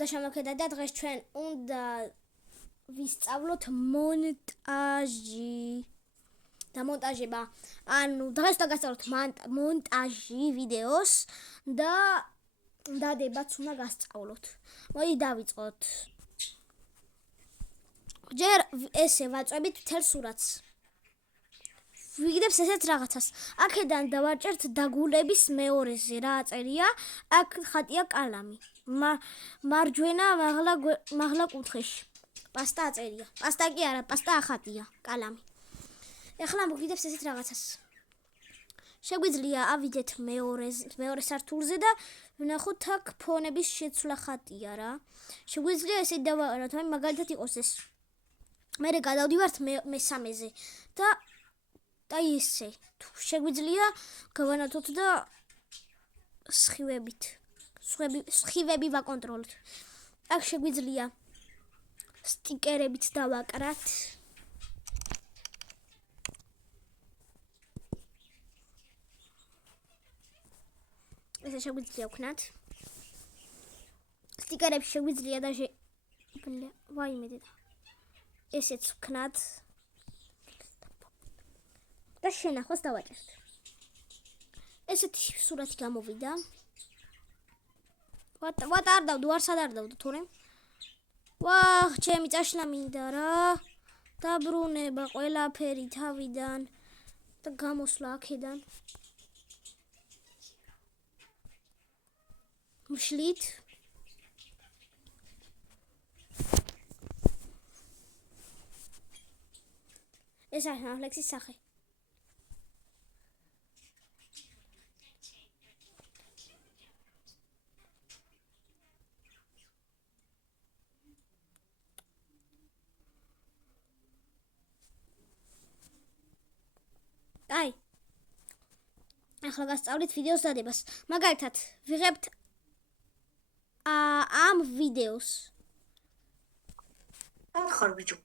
და შემოქმედა და დღეს ჩვენ უნდა ვისწავლოთ მონტაჟი და მონტაჟება. ანუ დღეს უნდა გასწავლოთ მონტაჟი ვიდეოს და დადებაც უნდა გასწავლოთ. მოდი დავიწყოთ. ჯერ ესე ვაწვევით მთელ სურათს. ვიგდებს ესეთ რაღაცას. აქედან დავაჭერთ დაგულების მეორეზე რა აწერია. აქ ხატია კალამი. მარჯვენა მაღლა კუთხეში. პასტა აწერია. პასტა კი არა, პასტა ახატია, კალამი. ეხლა მოგიდებს ესეთ რაღაცას. შეგვიძლია ავიდეთ მეორე სართულზე და ვნახოთ აქ ფონების შეცვლა ხატია რა. შეგვიძლია ესე დავაყენოთ, მაგალითად იყოს ეს. მერე გადავდივართ მესამეზე და ესე. თუ შეგვიძლია გავანათოთ და სხივები ვაკონტროლოთ. აქ შეგვიძლია სტიკერებით დავაკრათ. ესე შეგვიძლია ვქნათ. სტიკერები შეგვიძლია და ვაიმე და ესეც ვქნათ. და შენახოს დავაჭერთ. ესეთი სურათი გამოვიდა. ვატ არ დავდო, არც არ დავდო თორემ. ვახ, ჩემი წაშლა მინდა რა. დაბრუნება ყველაფერი თავიდან და გამოსვლა აქედან. ვშლით. ეს არის ნაფლექსის სახე. აი. ახლა გასწავლით ვიდეოს დადებას. მაგალითად, ვიღებთ ამ ვიდეოს. ხარ ბიჭო.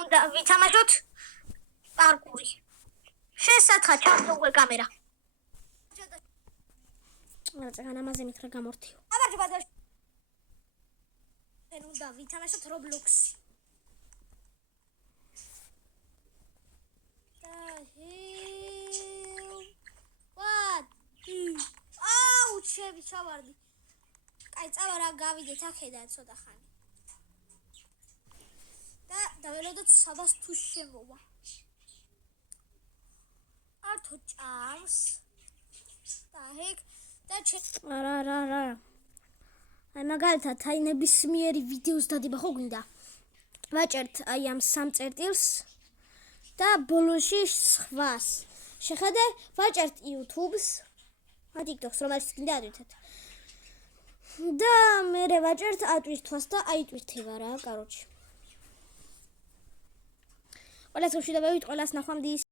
უნდა ვითამაშოთ პარკური. შესათხა ჩავწოვე კამერა. მაგრამ ამაზე მითხრა გამორთიო. აბარჯობა და უნდა ვითამაშოთ Roblox-ი. What? აუ, ჩემი ჩავარდი. აი, წავა რა გავიდეთ აქედან ცოტა ხანი. და დაველოდოთ საბას თუ შემოვა. ართო ჭამს. და ეგ და რა. აი მაგალითად, აი ნებისმიერი ვიდეოს დადება ხო გვინდა. ვაჭერთ აი ამ სამ წერტილს და ბოლოში სხვას. შეხედე, ვაჭერთ YouTube-ს, TikTok-ს, რომელსაც გინდა ადვირთეთ. და მერე ვაჭერთ ატვირთვას და აიტვირთება რა, კაროჩი. ყველას უშვიდობებით, ყველას ნახვამდის.